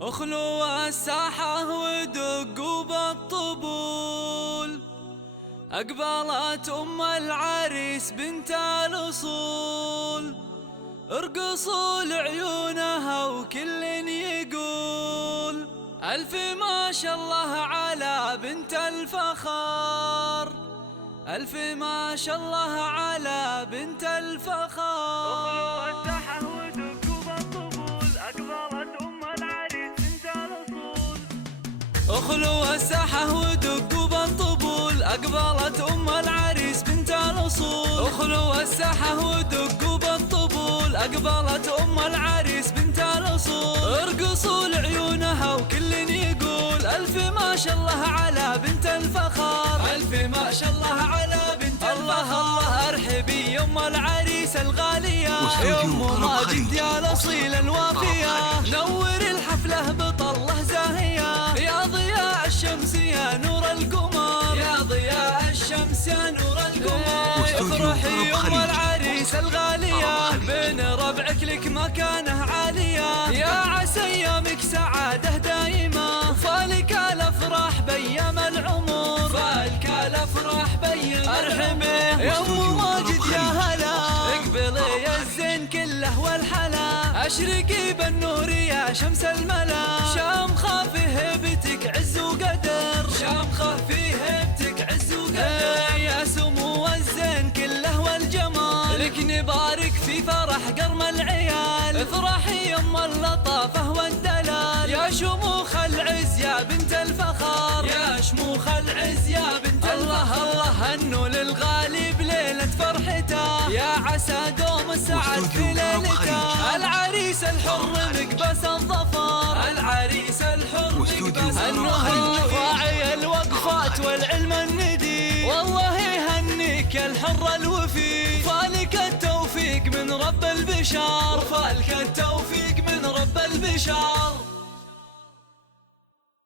اخلوا الساحة ودقوا بالطبول، أقبلت أم العريس بنت الأصول، ارقصوا لعيونها وكل يقول ألف ما شاء الله على بنت الفخار، ألف ما شاء الله على بنت الفخار. اخلوا الساحة ودقوا بالطبول، أقبلت أم العريس بنت الأصول. اخلوا الساحة ودقوا بالطبول، أقبلت أم العريس بنت الأصول. اخلوا الساحة ودقوا بالطبول، أقبلت أم العريس بنت الأصول، ارقصوا لعيونها وكل يقول ألف ما شاء الله على بنت الفخار، ألف ما شاء الله على بنت الفخار. الله ارحبي يا أم العريس الغالية، يا أم ماجد يا الأصيل الوافية، نور الحفلة بطلة زاهية، يا ضياء الشمس يا نور القمر، يا ضياء الشمس يا نور القمر. افرحي يا أم العريس الغالية، بين ربعك لك مكانة عالية، يا عسى ايامك سعادة دايمة، فالك الافراح بيام العمر، فالك الافراح بيام. ارحبي يا أم ماجد يا هلا، اقبلي يا الزين كله والحلا، اشرقي بالنور يا شمس الملا، شامخة في هيبتك عز وقدر، شامخة في هيبتك عز وقدر، يا سمو الزين كله والجمال، لك نبارك في فرح قرم العيال، افرحي يم اللطافة والدلال، يا شموخ العز يا بنت الفخار، يا شموخ العز يا بنت الفخار. الله هنوا للغالي بليلة فرحته، يا عسى دوم السعد في ليلته، العريس الحر مقبس الظفر، العريس الحر مقبس الظفر، راعي الوقفات والعلم الندي، والله يهنيك يا الحر الوفي، فالك التوفيق من رب البشار، فالك التوفيق من رب البشار.